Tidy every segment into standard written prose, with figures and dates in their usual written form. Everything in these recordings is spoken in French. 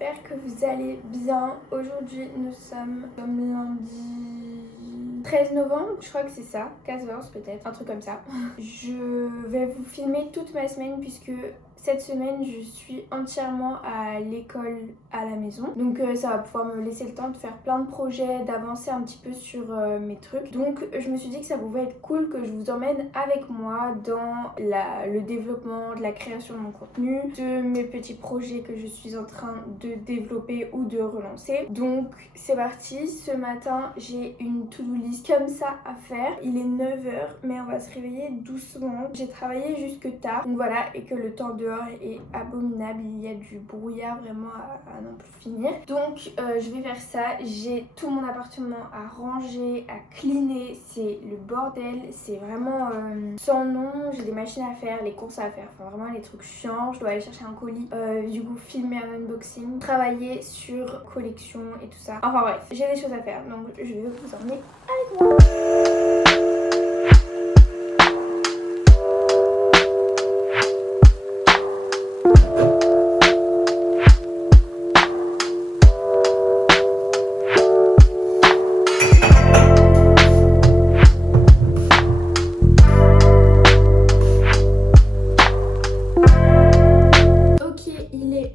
j'espère que vous allez bien. Aujourd'hui nous sommes comme lundi 13 novembre, je crois que c'est ça, 14 peut-être, un truc comme ça. Je vais vous filmer toute ma semaine puisque cette semaine je suis entièrement à l'école à la maison. Donc ça va pouvoir me laisser le temps de faire plein de projets, d'avancer un petit peu sur mes trucs. Donc je me suis dit que ça pouvait être cool que je vous emmène avec moi dans le développement, de la création de mon contenu, de mes petits projets que je suis en train de développer ou de relancer. Donc c'est parti, ce matin j'ai une to-do list comme ça à faire. Il est 9h mais on va se réveiller doucement. J'ai travaillé jusque tard, donc voilà, et que le temps dehors est abominable, il y a du brouillard vraiment à n'en plus finir. Donc je vais faire ça, j'ai tout mon appartement à ranger, à cleaner, c'est le bordel, c'est vraiment sans nom, j'ai des machines à faire, les courses à faire, enfin vraiment les trucs chiants, je dois aller chercher un colis, du coup filmer un unboxing, travailler sur collection et tout ça. Enfin bref, j'ai des choses à faire, donc je vais vous emmener avec moi.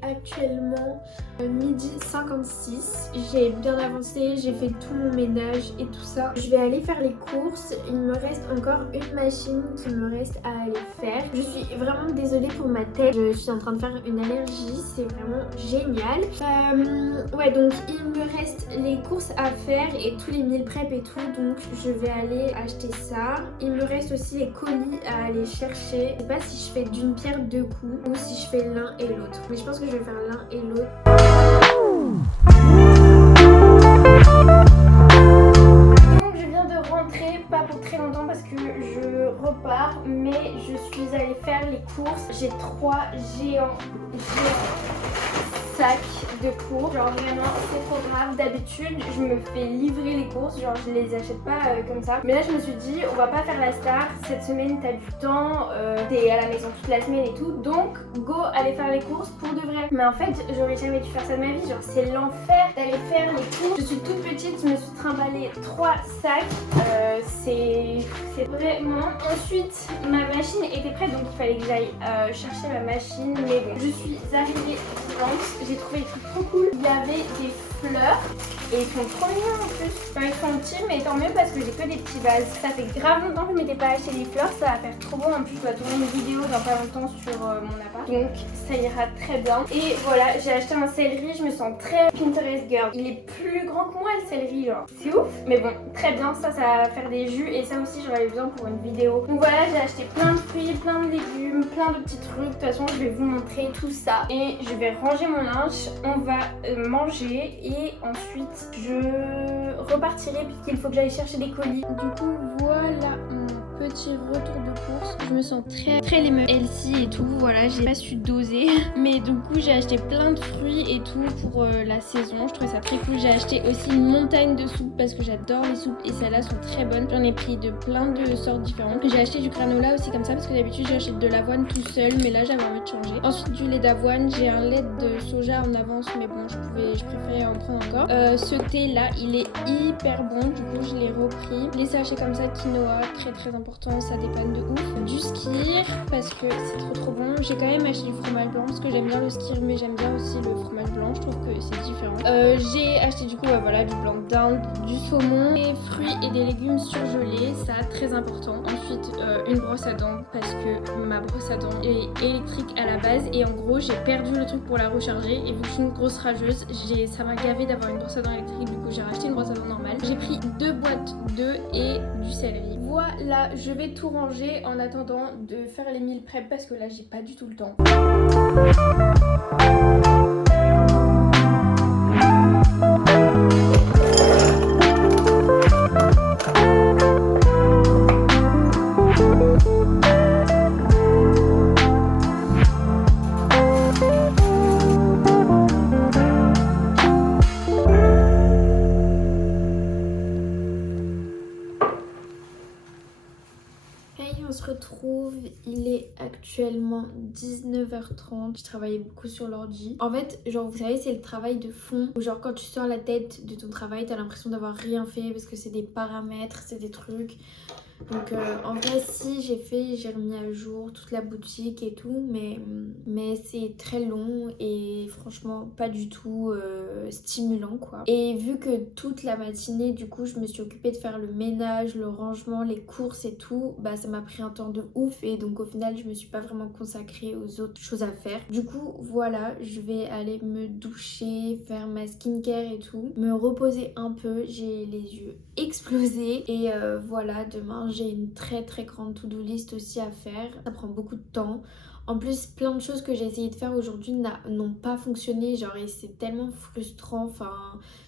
Actuellement midi 56, j'ai bien avancé, j'ai fait tout mon ménage et tout ça. Je vais aller faire les courses, il me reste encore une machine qui me reste à aller faire. Je suis vraiment désolée pour ma tête, je suis en train de faire une allergie, c'est vraiment génial. Ouais, donc il me reste les courses à faire et tous les meal prep et tout, donc je vais aller acheter ça. Il me reste aussi les colis à aller chercher. Je sais pas si je fais d'une pierre deux coups ou si je fais l'un et l'autre, mais je pense que je vais faire l'un et l'autre. Donc je viens de rentrer, pas pour très longtemps parce que je repars, mais je suis allée faire les courses. J'ai 3 géants sacs de courses, genre vraiment c'est trop grave. D'habitude je me fais livrer les courses, genre je les achète pas comme ça, mais là je me suis dit on va pas faire la star, cette semaine t'as du temps, t'es à la maison toute la semaine et tout, donc go aller faire les courses pour de vrai. Mais en fait j'aurais jamais dû faire ça de ma vie, genre c'est l'enfer d'aller faire les courses. Je suis toute petite, je me suis trimballé 3 sacs, c'est vraiment. Ensuite ma machine était prête, donc il fallait que j'aille chercher ma machine, mais bon je suis arrivée vivante. J'ai trouvé des trucs trop cool. Il y avait des fleurs et ils sont trop mignons en plus. Enfin, ils sont petits, mais tant mieux parce que j'ai que des petits vases. Ça fait grave longtemps que je m'étais pas acheté des fleurs. Ça va faire trop beau. En plus, je dois tourner une vidéo dans pas longtemps sur mon appart. Donc, ça ira très bien. Et voilà, j'ai acheté un céleri. Je me sens très Pinterest girl. Il est plus grand que moi le céleri, genre. C'est ouf. Mais bon, très bien. Ça va faire des jus. Et ça aussi, j'en avais besoin pour une vidéo. Donc voilà, j'ai acheté plein de fruits, plein de légumes, plein de petits trucs. De toute façon, je vais vous montrer tout ça. Et je vais ranger mon linge, on va manger et ensuite je repartirai puisqu'il faut que j'aille chercher des colis. Du coup voilà mon petit retour de course. Je me sens très les meufs healthy et tout, voilà, j'ai pas su doser. Mais du coup j'ai acheté plein de fruits et tout pour la saison, je trouvais ça très cool. J'ai acheté aussi une montagne de soupes parce que j'adore les soupes et celles-là sont très bonnes. J'en ai pris de plein de sortes différentes. J'ai acheté du granola aussi comme ça parce que d'habitude j'achète de l'avoine tout seul, mais là j'avais envie de changer. Ensuite du lait d'avoine, j'ai un lait de soja en avance, mais bon je préférais en prendre encore. Ce thé là il est hyper bon, du coup je l'ai repris. Les sachets comme ça quinoa, très important, ça dépanne de ouf. Du skyr parce que c'est trop bon. J'ai quand même acheté du fromage blanc parce que j'aime bien le skyr, mais j'aime bien aussi le fromage blanc, je trouve que c'est différent. J'ai acheté du coup voilà, du blanc de dinde, du saumon, des fruits et des légumes surgelés, ça très important. Ensuite une brosse à dents parce que ma brosse à dents est électrique à la base et en gros j'ai perdu le truc pour la recharger et vu que je suis une grosse rageuse, ça m'a gavé d'avoir une brosse à dents électrique, du coup j'ai racheté une brosse à dents normale. J'ai pris 2 boîtes d'œufs et du céleri. Voilà, je vais tout ranger en attendant de faire les meal prep parce que là j'ai pas du tout le temps. Hey, on se retrouve, il est est actuellement 19h30. Je travaillais beaucoup sur l'ordi. En fait, genre vous savez, c'est le travail de fond où genre quand tu sors la tête de ton travail, t'as l'impression d'avoir rien fait parce que c'est des paramètres, c'est des trucs. Donc en vrai si j'ai remis à jour toute la boutique et tout, mais c'est très long et franchement pas du tout stimulant quoi. Et vu que toute la matinée du coup je me suis occupée de faire le ménage, le rangement, les courses et tout, bah ça m'a pris un temps de ouf et donc au final je me suis pas vraiment consacrée aux autres choses à faire. Du coup voilà, je vais aller me doucher, faire ma skincare et tout, me reposer un peu, j'ai les yeux explosés et voilà, demain j'ai une très grande to-do list aussi à faire. Ça prend beaucoup de temps. En plus, plein de choses que j'ai essayé de faire aujourd'hui n'ont pas fonctionné. Genre, et c'est tellement frustrant. Enfin,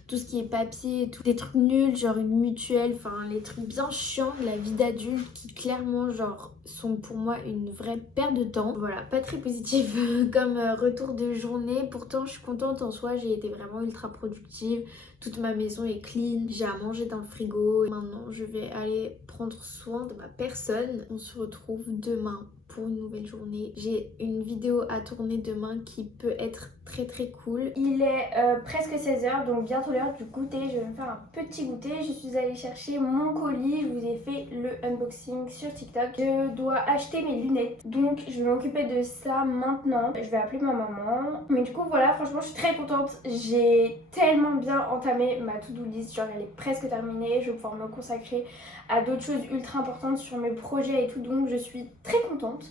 tout ce qui est papier et tout. Des trucs nuls, genre une mutuelle. Enfin, les trucs bien chiants de la vie d'adulte qui clairement, genre, sont pour moi une vraie perte de temps. Voilà, pas très positif comme retour de journée. Pourtant, je suis contente en soi. J'ai été vraiment ultra productive. Toute ma maison est clean, j'ai à manger dans le frigo. Maintenant, je vais aller prendre soin de ma personne. On se retrouve demain pour une nouvelle journée. J'ai une vidéo à tourner demain qui peut être très cool. Il est presque 16h, donc bientôt l'heure du goûter. Je vais me faire un petit goûter. Je suis allée chercher mon colis. Je vous ai fait le unboxing sur TikTok. Je dois acheter mes lunettes, donc je vais m'occuper de ça maintenant. Je vais appeler ma maman. Mais du coup voilà, franchement je suis très contente. J'ai tellement bien entamé ma to-do list. Genre elle est presque terminée. Je vais pouvoir me consacrer à d'autres choses ultra importantes sur mes projets et tout. Donc je suis très contente.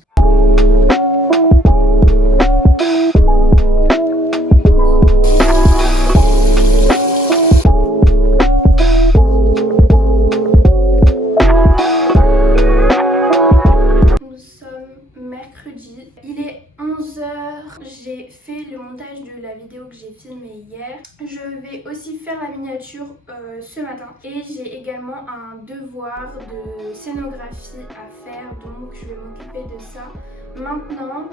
Il est 11h, j'ai fait le montage de la vidéo que j'ai filmée hier. Je vais aussi faire la miniature ce matin. Et j'ai également un devoir de scénographie à faire, donc je vais m'occuper de ça maintenant.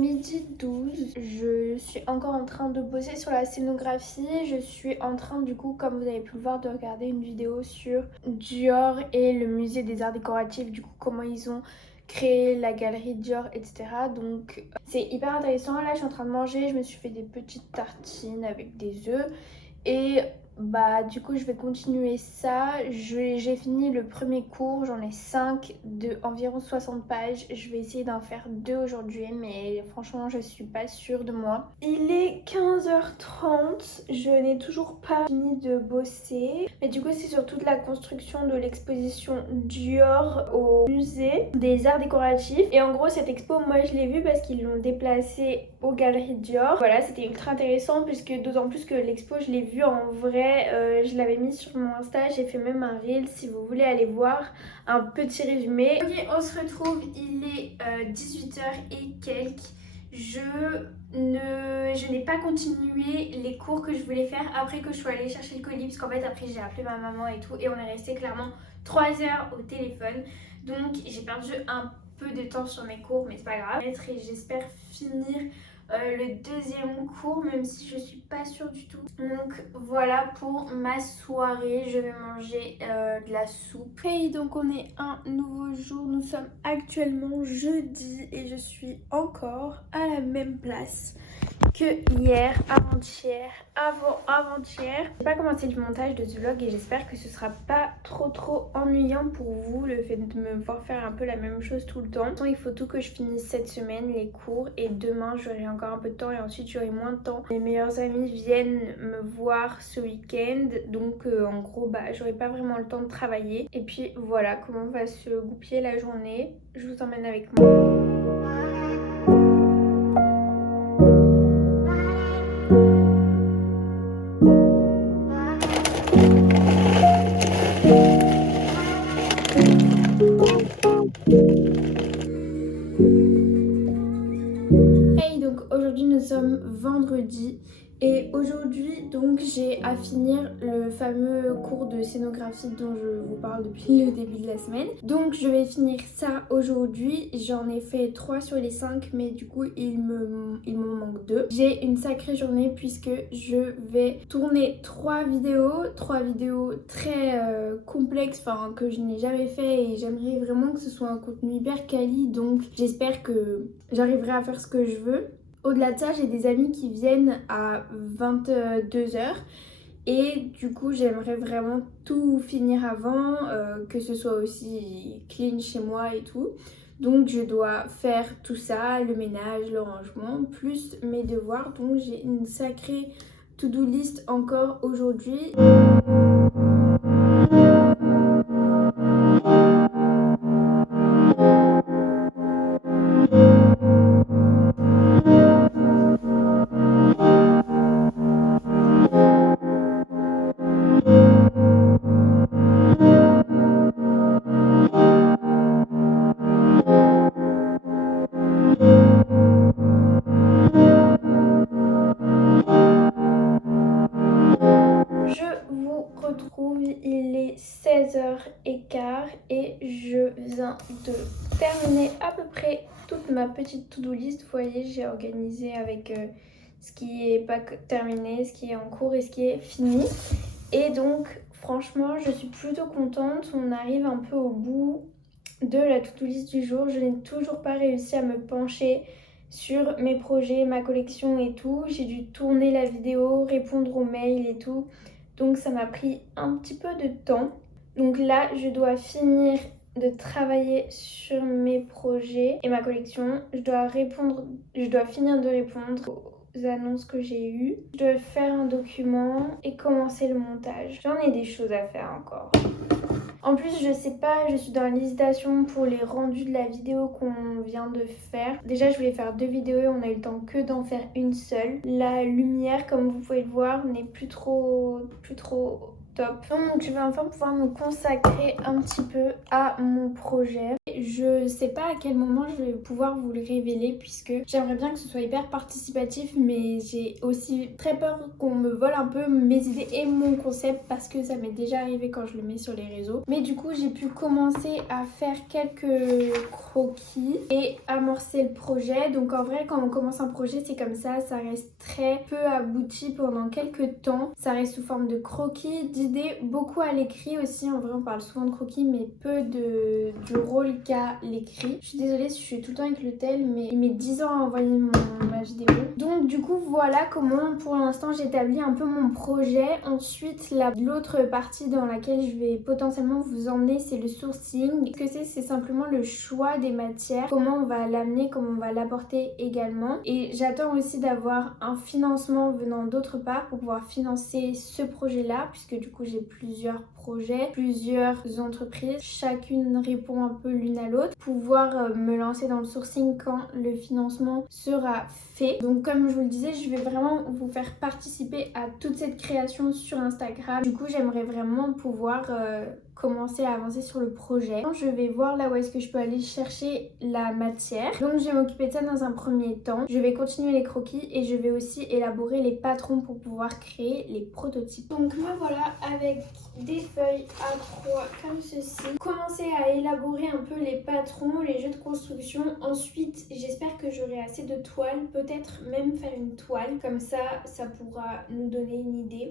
Midi 12, je suis encore en train de bosser sur la scénographie. Je suis en train du coup, comme vous avez pu le voir, de regarder une vidéo sur Dior et le musée des arts décoratifs, du coup comment ils ont créé la galerie Dior, etc. Donc c'est hyper intéressant. Là je suis en train de manger, je me suis fait des petites tartines avec des œufs et bah du coup je vais continuer ça. J'ai fini le premier cours, j'en ai 5 de environ 60 pages. Je vais essayer d'en faire 2 aujourd'hui, mais franchement je suis pas sûre de moi. Il est 15h30, je n'ai toujours pas fini de bosser, mais du coup c'est sur toute la construction de l'exposition Dior au musée des arts décoratifs. Et en gros cette expo, moi je l'ai vue parce qu'ils l'ont déplacée aux galeries Dior. Voilà, c'était ultra intéressant puisque d'autant plus que l'expo je l'ai vue en vrai. Je l'avais mis sur mon Insta, j'ai fait même un reel si vous voulez aller voir un petit résumé. Ok, on se retrouve, il est 18h et quelques. Je n'ai pas continué les cours que je voulais faire après que je sois allée chercher le colis, parce qu'en fait après j'ai appelé ma maman et tout et on est resté clairement 3 heures au téléphone. Donc j'ai perdu un peu de temps sur mes cours, mais c'est pas grave. Et j'espère finir le deuxième cours, même si je suis pas sûre du tout. Donc voilà pour ma soirée, je vais manger de la soupe. Et donc on est un nouveau jour, nous sommes actuellement jeudi et je suis encore à la même place que hier, avant-hier. J'ai pas commencé le montage de ce vlog et j'espère que ce sera pas trop ennuyant pour vous, le fait de me voir faire un peu la même chose tout le temps. Il faut tout que je finisse cette semaine, les cours, et demain j'aurai encore un peu de temps et ensuite j'aurai moins de temps. Mes meilleurs amis viennent me voir ce week-end, donc en gros bah j'aurai pas vraiment le temps de travailler. Et puis voilà comment va se goupiller la journée. Je vous emmène avec moi. sommes vendredi. Et aujourd'hui, donc, j'ai à finir le fameux cours de scénographie dont je vous parle depuis le début de la semaine. Donc, je vais finir ça aujourd'hui. J'en ai fait 3 sur les 5, mais du coup, il m'en manque 2. J'ai une sacrée journée puisque je vais tourner 3 vidéos très complexes, enfin, que je n'ai jamais fait et j'aimerais vraiment que ce soit un contenu hyper quali. Donc, j'espère que j'arriverai à faire ce que je veux. Au-delà de ça, j'ai des amis qui viennent à 22h et du coup j'aimerais vraiment tout finir avant, que ce soit aussi clean chez moi et tout. Donc je dois faire tout ça, le ménage, le rangement, plus mes devoirs. Donc j'ai une sacrée to-do list encore aujourd'hui. Il est 16h15 et je viens de terminer à peu près toute ma petite to-do list. Vous voyez, j'ai organisé avec ce qui est pas terminé, ce qui est en cours et ce qui est fini. Et donc, franchement, je suis plutôt contente. On arrive un peu au bout de la to-do list du jour. Je n'ai toujours pas réussi à me pencher sur mes projets, ma collection et tout. J'ai dû tourner la vidéo, répondre aux mails et tout. Donc ça m'a pris un petit peu de temps. Donc là, je dois finir de travailler sur mes projets et ma collection. Je dois finir de répondre aux annonces que j'ai eues. Je dois faire un document et commencer le montage. J'en ai des choses à faire encore. En plus, je sais pas, je suis dans l'hésitation pour les rendus de la vidéo qu'on vient de faire. Déjà, je voulais faire 2 vidéos et on a eu le temps que d'en faire une seule. La lumière, comme vous pouvez le voir, n'est plus trop top. Donc, je vais enfin pouvoir me consacrer un petit peu à mon projet. Je sais pas à quel moment je vais pouvoir vous le révéler puisque j'aimerais bien que ce soit hyper participatif, mais j'ai aussi très peur qu'on me vole un peu mes idées et mon concept parce que ça m'est déjà arrivé quand je le mets sur les réseaux. Mais du coup, j'ai pu commencer à faire quelques croquis et amorcer le projet. Donc en vrai, quand on commence un projet, c'est comme ça reste très peu abouti pendant quelques temps. Ça reste sous forme de croquis, d'idées, beaucoup à l'écrit aussi. En vrai, on parle souvent de croquis, mais peu du rôle qu'a l'écrit. Je suis désolée si je suis tout le temps avec le tel, mais il met 10 ans à envoyer ma vidéo. Donc du coup, voilà comment pour l'instant j'établis un peu mon projet. Ensuite, l'autre partie dans laquelle je vais potentiellement vous emmener, c'est le sourcing. Ce que c'est simplement le choix des matières, comment on va l'amener, comment on va l'apporter également. Et j'attends aussi d'avoir un financement venant d'autre part pour pouvoir financer ce projet-là, puisque du coup j'ai plusieurs projets, plusieurs entreprises, chacune répond un peu l'une à l'autre, pouvoir me lancer dans le sourcing quand le financement sera fait. Donc comme je vous le disais, je vais vraiment vous faire participer à toute cette création sur Instagram. Du coup, j'aimerais vraiment pouvoir commencer à avancer sur le projet. Je vais voir là où est-ce que je peux aller chercher la matière. Donc je vais m'occuper de ça dans un premier temps. Je vais continuer les croquis et je vais aussi élaborer les patrons pour pouvoir créer les prototypes. Donc me voilà avec des feuilles A3 comme ceci. Commencer à élaborer un peu les patrons, les jeux de construction. Ensuite, j'espère que j'aurai assez de toile, peut-être même faire une toile. Comme ça pourra nous donner une idée.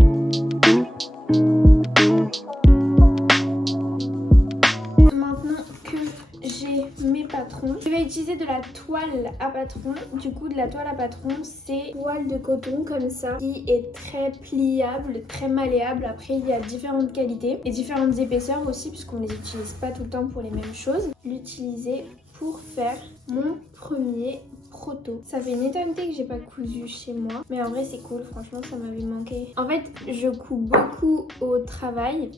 Maintenant que j'ai mes patrons, je vais utiliser de la toile à patron. Du coup, de la toile à patron, c'est toile de coton comme ça, qui est très pliable, très malléable. Après, il y a différentes qualités et différentes épaisseurs aussi, puisqu'on ne les utilise pas tout le temps pour les mêmes choses. L'utiliser pour faire mon premier proto. Ça fait une éternité que j'ai pas cousu chez moi, mais en vrai c'est cool, franchement ça m'avait manqué. En fait, je couds beaucoup au travail,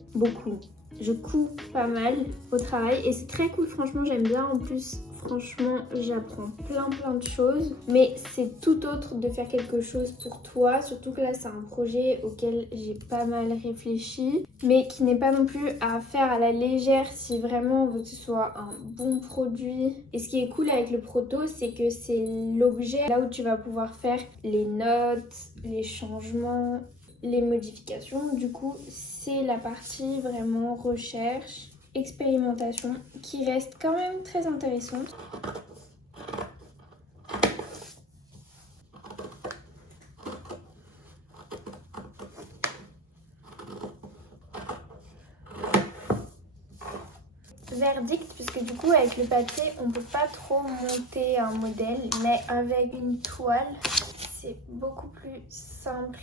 je couds pas mal au travail et c'est très cool, franchement j'aime bien. En plus, franchement j'apprends plein de choses, mais c'est tout autre de faire quelque chose pour toi, surtout que là c'est un projet auquel j'ai pas mal réfléchi. mais qui n'est pas non plus à faire à la légère si vraiment on veut que ce soit un bon produit. Et ce qui est cool avec le proto, c'est que c'est l'objet là où tu vas pouvoir faire les notes, les changements, les modifications. Du coup, c'est la partie vraiment recherche, expérimentation qui reste quand même très intéressante. Verdict, puisque du coup avec le papier on peut pas trop monter un modèle, mais avec une toile c'est beaucoup plus simple.